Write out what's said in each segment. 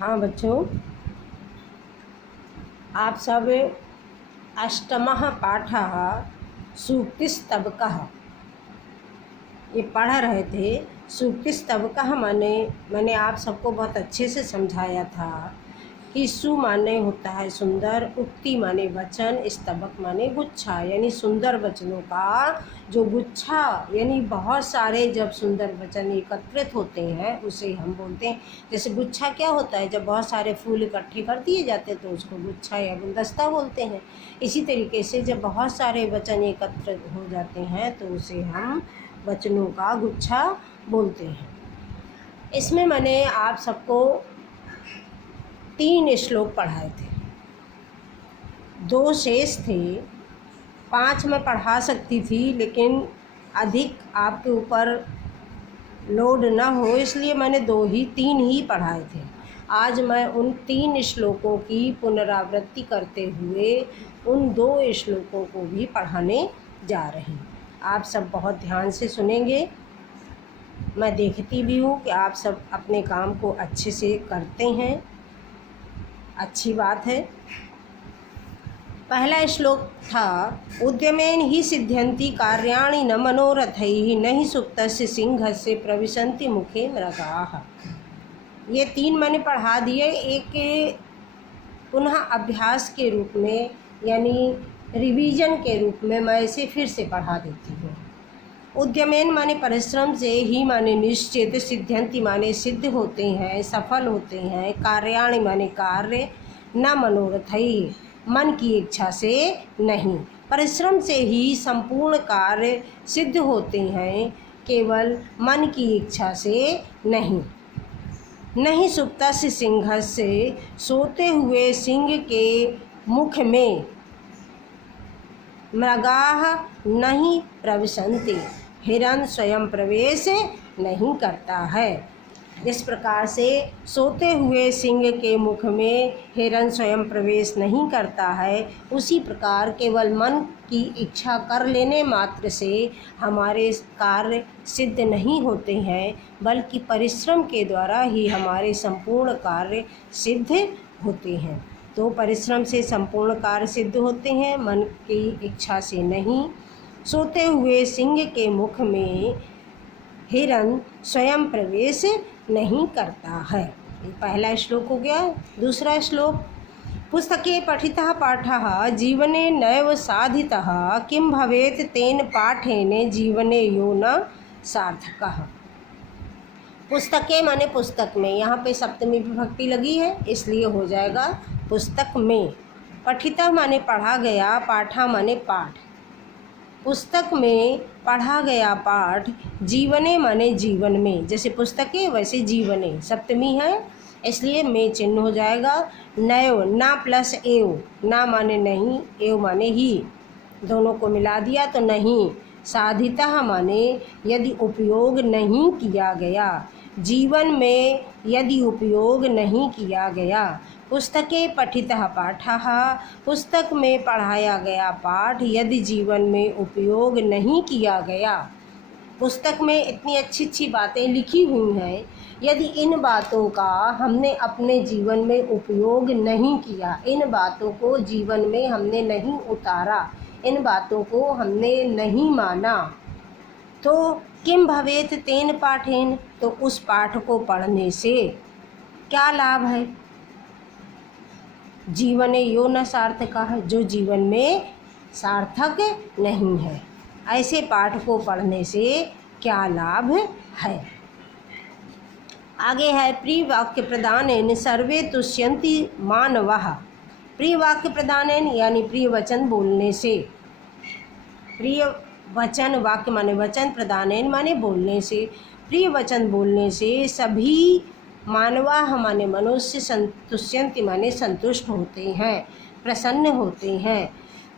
हाँ बच्चों, आप सब अष्टमः पाठः सूक्तिस्तबकः ये पढ़ रहे थे। सूक्तिस्तबकः मैंने आप सबको बहुत अच्छे से समझाया था कि सु माने होता है सुंदर, उक्ति माने वचन, स्तबक माने गुच्छा, यानी सुंदर वचनों का जो गुच्छा, यानी बहुत सारे जब सुंदर वचन एकत्रित होते हैं उसे हम बोलते हैं। जैसे गुच्छा क्या होता है, जब बहुत सारे फूल इकट्ठे कर दिए जाते हैं तो उसको गुच्छा या गुलदस्ता बोलते हैं। इसी तरीके से जब बहुत सारे वचन एकत्रित हो जाते हैं तो उसे हम वचनों का गुच्छा बोलते हैं। इसमें मैंने आप सबको 3 श्लोक पढ़ाए थे, 2 शेष थे। 5 मैं पढ़ा सकती थी, लेकिन अधिक आपके ऊपर लोड ना हो इसलिए मैंने 3 ही पढ़ाए थे। आज मैं उन 3 श्लोकों की पुनरावृत्ति करते हुए उन 2 श्लोकों को भी पढ़ाने जा रही हूँ। आप सब बहुत ध्यान से सुनेंगे। मैं देखती भी हूँ कि आप सब अपने काम को अच्छे से करते हैं, अच्छी बात है। पहला श्लोक था, उद्यमेन ही सिद्ध्यन्ति कार्याणि न मनोरथैः न हि सुप्तस्य सिंहस्य प्रविशन्ति मुखे मृगाः। ये 3 मैंने पढ़ा दिए। एक पुनः अभ्यास के रूप में, यानी रिवीजन के रूप में मैं इसे फिर से पढ़ा देती हूँ। उद्यमेन माने परिश्रम से, ही माने निश्चित, सिद्ध्यन्ति माने सिद्ध होते हैं, सफल होते हैं, कार्याणि माने कार्य, न मनोरथैः मन की इच्छा से नहीं। परिश्रम से ही संपूर्ण कार्य सिद्ध होते हैं, केवल मन की इच्छा से नहीं। नहीं सुप्तस्य सिंहस्य, सोते हुए सिंह के मुख में, मृगाः नहीं प्रविशन्ति, हिरन स्वयं प्रवेश नहीं करता है। जिस प्रकार से सोते हुए सिंह के मुख में हिरन स्वयं प्रवेश नहीं करता है, उसी प्रकार केवल मन की इच्छा कर लेने मात्र से हमारे कार्य सिद्ध नहीं होते हैं, बल्कि परिश्रम के द्वारा ही हमारे संपूर्ण कार्य सिद्ध होते हैं। तो परिश्रम से संपूर्ण कार्य सिद्ध होते हैं, मन की इच्छा से नहीं। सोते हुए सिंह के मुख में हिरन स्वयं प्रवेश नहीं करता है। ये पहला श्लोक हो गया। दूसरा श्लोक, पुस्तके पठितः पाठः जीवने नैव साधितः किं भवेत् तेन पाठेन जीवने यो न सार्थकः। पुस्तके माने पुस्तक में, यहाँ पे सप्तमी विभक्ति लगी है इसलिए हो जाएगा पुस्तक में। पठितः माने पढ़ा गया, पाठा माने पाठ। पुस्तक में पढ़ा गया पाठ, जीवने माने जीवन में, जैसे पुस्तके वैसे जीवने, सप्तमी है इसलिए में चिन्ह हो जाएगा। नयो, ना प्लस एव, ना माने नहीं, एव माने ही, दोनों को मिला दिया तो नहीं। साधितः माने यदि उपयोग नहीं किया गया, जीवन में यदि उपयोग नहीं किया गया। पुस्तके पठितः पाठः, पुस्तक में पढ़ाया गया पाठ यदि जीवन में उपयोग नहीं किया गया। पुस्तक में इतनी अच्छी अच्छी बातें लिखी हुई हैं, यदि इन बातों का हमने अपने जीवन में उपयोग नहीं किया, इन बातों को जीवन में हमने नहीं उतारा, इन बातों को हमने नहीं माना, तो किम भवेत तेन पाठेन, तो उस पाठ को पढ़ने से क्या लाभ है? जीवने यो न सार्थक है, जो जीवन में सार्थक नहीं है। ऐसे पाठ को पढ़ने से क्या लाभ है? आगे है, प्रिय वाक्य प्रदानेन सर्वे तुष्यन्ति मानवः। प्रिय वाक्य प्रदानेन यानी प्रिय वचन बोलने से, प्रिय वचन, वाक्य माने वचन, प्रदानेन माने बोलने से, प्रिय वचन बोलने से सभी मानवाः माने मनुष्य, संतुष्यन्ति माने संतुष्ट होते हैं, प्रसन्न होते हैं।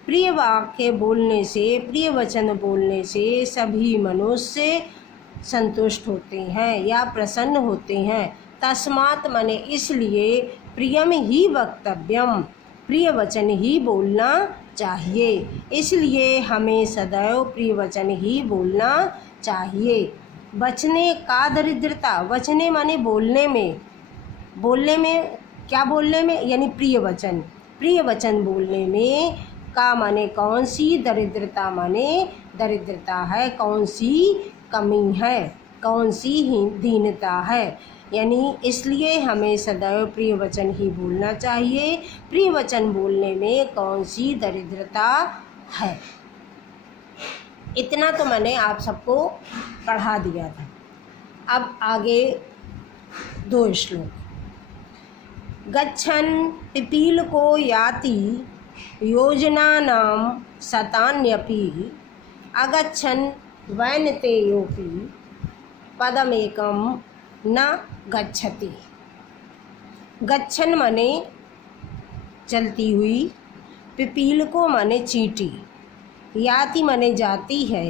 प्रिय वाक्य बोलने से, प्रिय वचन बोलने से सभी मनुष्य संतुष्ट होते हैं या प्रसन्न होते हैं। तस्मात् माने इसलिए, प्रियम ही वक्तव्यम, प्रिय वचन ही बोलना चाहिए। इसलिए हमें सदैव प्रिय वचन ही बोलना चाहिए। बचने का दरिद्रता, वचने माने बोलने में, बोलने में, क्या बोलने में, यानी प्रिय वचन। प्रिय वचन बोलने में का माने कौन सी, दरिद्रता माने दरिद्रता है, कौन सी कमी है, कौन सी दीनता है। यानी इसलिए हमें सदैव प्रिय वचन ही बोलना चाहिए। प्रिय वचन बोलने में कौन सी दरिद्रता है। इतना तो मैंने आप सबको पढ़ा दिया था। अब आगे 2 श्लोक। गच्छन् पिपीलको याति योजनानां शतान्यपि अगच्छन् वैनतेयोऽपि पदमेकं न गच्छति। गच्छन् माने चलती हुई, पिपीलको माने चींटी, याति माने जाती है,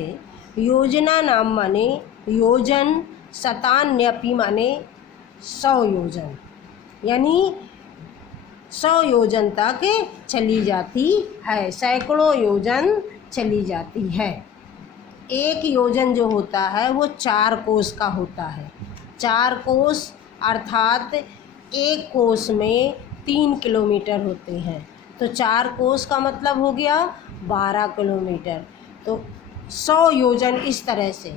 योजना नाम माने योजन, शतान्यपि माने 100 योजन, यानी 100 योजन तक चली जाती है, सैकड़ों योजन चली जाती है। एक योजन जो होता है वो 4 कोस का होता है। 4 कोस अर्थात एक कोस में 3 किलोमीटर होते हैं, तो 4 कोस का मतलब हो गया 12 किलोमीटर। तो 100 योजन इस तरह से,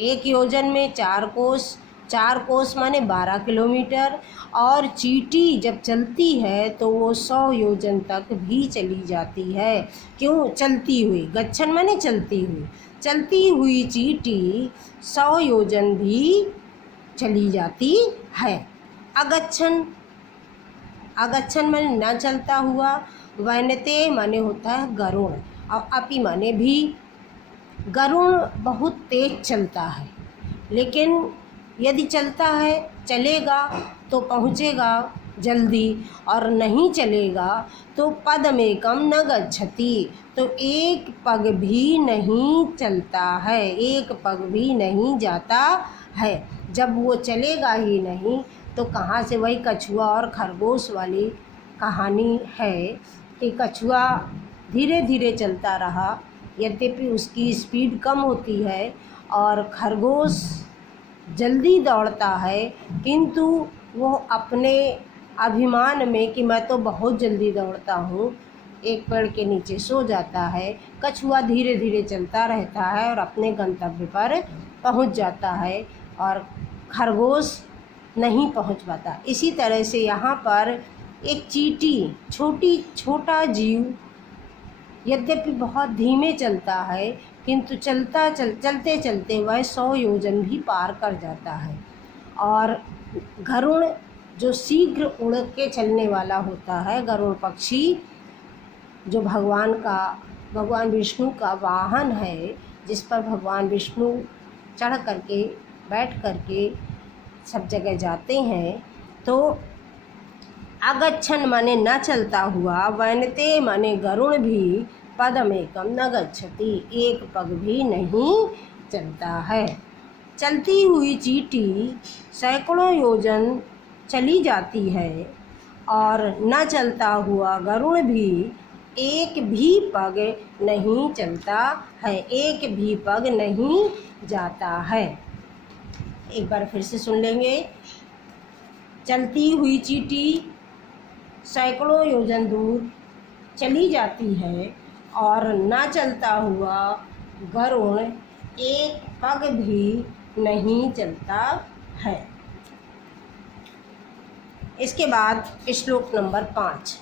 एक योजन में 4 कोस, 4 कोस माने 12 किलोमीटर। और चींटी जब चलती है तो वो 100 योजन तक भी चली जाती है। क्यों? चलती हुई। गच्छन माने चलती हुई, चलती हुई चींटी 100 योजन भी चली जाती है। अगच्छन, अगच्छन माने न चलता हुआ, वैनते माने होता है गरुण, और अपि माने भी। गरुण बहुत तेज चलता है, लेकिन यदि चलता है, चलेगा तो पहुँचेगा जल्दी, और नहीं चलेगा तो पदमेकं न गच्छति, तो एक पग भी नहीं चलता है, एक पग भी नहीं जाता है। जब वो चलेगा ही नहीं तो कहाँ से, वही कछुआ और खरगोश वाली कहानी है कि कछुआ धीरे धीरे चलता रहा, यद्यपि उसकी स्पीड कम होती है, और खरगोश जल्दी दौड़ता है, किंतु वो अपने अभिमान में कि मैं तो बहुत जल्दी दौड़ता हूँ, एक पेड़ के नीचे सो जाता है। कछुआ धीरे धीरे चलता रहता है और अपने गंतव्य पर पहुँच जाता है, और खरगोश नहीं पहुँच पाता। इसी तरह से यहाँ पर एक चींटी, छोटा जीव, यद्यपि बहुत धीमे चलता है, किंतु चलते चलते वह 100 योजन भी पार कर जाता है। और गरुण जो शीघ्र उड़ के चलने वाला होता है, गरुड़ पक्षी जो भगवान विष्णु का वाहन है, जिस पर भगवान विष्णु चढ़ करके, बैठ करके सब जगह जाते हैं। तो अगच्छन माने न चलता हुआ, वैनते माने गरुण भी, पदमेकं न गच्छति, एक पग भी नहीं चलता है। चलती हुई चींटी सैकड़ों योजन चली जाती है, और न चलता हुआ गरुड़ भी एक भी पग नहीं चलता है, एक भी पग नहीं जाता है। एक बार फिर से सुन लेंगे। चलती हुई चींटी सैकड़ों योजन दूर चली जाती है, और न चलता हुआ गरुड़ एक पग भी नहीं चलता है। इसके बाद श्लोक नंबर 5,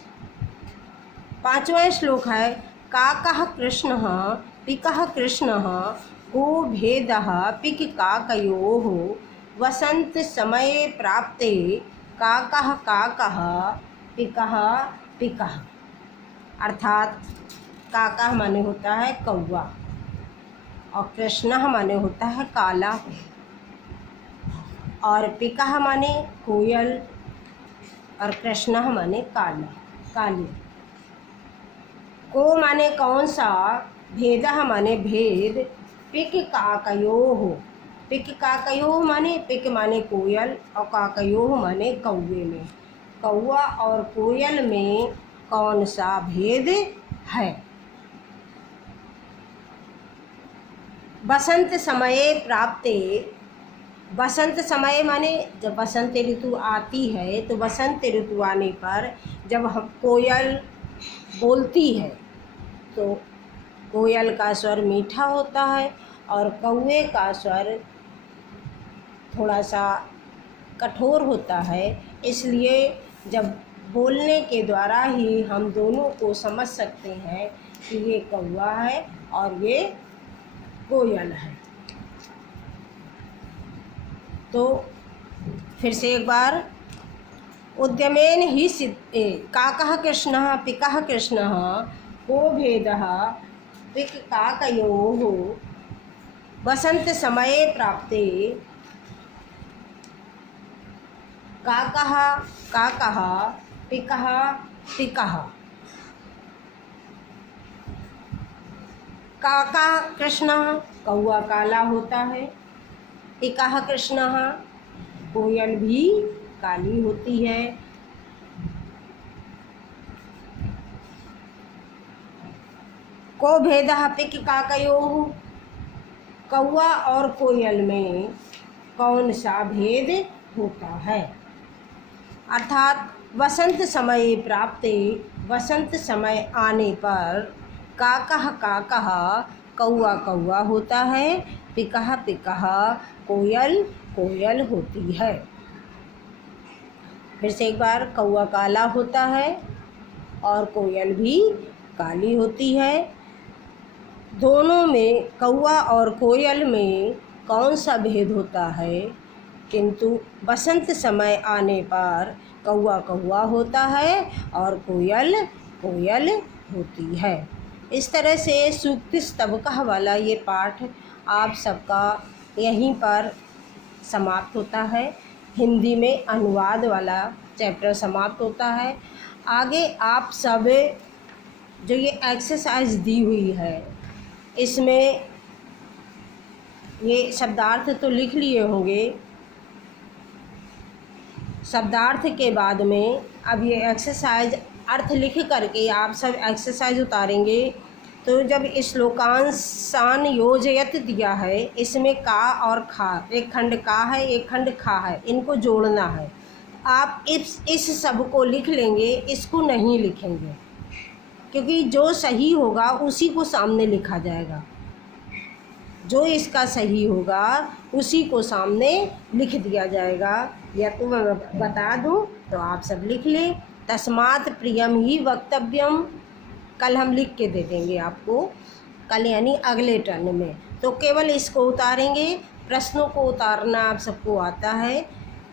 5वां श्लोक है। काकः कृष्णः पिकः कृष्णः को भेदः पिक काकयोः वसंत समये प्राप्ते काकः काकः पिकः पिकः। अर्थात काका माने होता है कौवा, और कृष्ण माने होता है काला, और पिका माने कोयल, और कृष्ण माने काला, काली। को माने कौन सा, भेदः माने भेद, पिक काकयोः, पिक काकयोः माने पिक माने कोयल, और काकयोः माने कौवे में, कौवा और कोयल में कौन सा भेद है। बसंत समये प्राप्ते बसंत समय माने जब बसंत ऋतु आती है, तो बसंत ऋतु आने पर जब हम कोयल बोलती है तो कोयल का स्वर मीठा होता है और कौवे का स्वर थोड़ा सा कठोर होता है। इसलिए जब बोलने के द्वारा ही हम दोनों को समझ सकते हैं कि ये कौवा है और ये कोयल है। तो फिर से एक बार, उद्यमेन ही सिद्धे काकः कृष्णः पिकः कृष्णः को भेदः पिक काकयोः वसंत समये प्राप्ते काकः काकः पिकः पिकः। काका कृष्णः कौवा काला होता है, पिकः कृष्णः कोयल भी काली होती है। को भेदः पिक काकयोः, कौवा और कोयल में कौन सा भेद होता है। अर्थात वसंत समय प्राप्ते, वसंत समय आने पर काकः काकः कौवा कौवा होता है, पिकः पिकः कोयल कोयल होती है। फिर से एक बार, कौवा काला होता है और कोयल भी काली होती है। दोनों में, कौवा और कोयल में कौन सा भेद होता है, किंतु बसंत समय आने पर कौवा कौवा होता है और कोयल कोयल होती है। इस तरह से सूक्ति स्तबकः वाला ये पाठ आप सबका यहीं पर समाप्त होता है। हिंदी में अनुवाद वाला चैप्टर समाप्त होता है। आगे आप सब जो ये एक्सरसाइज दी हुई है, इसमें ये शब्दार्थ तो लिख लिए होंगे। शब्दार्थ के बाद में अब ये एक्सरसाइज अर्थ लिख करके आप सब एक्सरसाइज उतारेंगे। तो जब श्लोकांशान योजयत दिया है, इसमें का और खा, एक खंड का है एक खंड खा है, इनको जोड़ना है। आप इस सब को लिख लेंगे, इसको नहीं लिखेंगे, क्योंकि जो सही होगा उसी को सामने लिखा जाएगा। जो इसका सही होगा उसी को सामने लिख दिया जाएगा। या तो मैं बता दूं तो आप सब लिख लें। तस्मात् प्रियम ही वक्तव्यम, कल हम लिख के दे देंगे आपको, कल यानी अगले टर्न में। तो केवल इसको उतारेंगे। प्रश्नों को उतारना आप सबको आता है।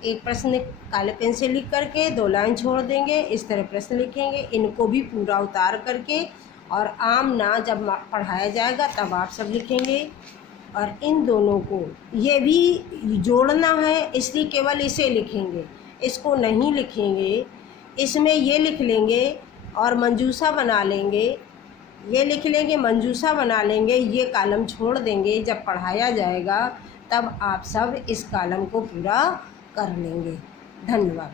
एक प्रश्न काले पेन से लिख करके 2 लाइन छोड़ देंगे, इस तरह प्रश्न लिखेंगे। इनको भी पूरा उतार करके और आम ना जब पढ़ाया जाएगा तब आप सब लिखेंगे। और इन दोनों को ये भी जोड़ना है, इसलिए केवल इसे लिखेंगे, इसको नहीं लिखेंगे। इसमें ये लिख लेंगे और मंजूसा बना लेंगे, ये लिख लेंगे मंजूसा बना लेंगे, ये कॉलम छोड़ देंगे। जब पढ़ाया जाएगा तब आप सब इस कॉलम को पूरा कर लेंगे। धन्यवाद।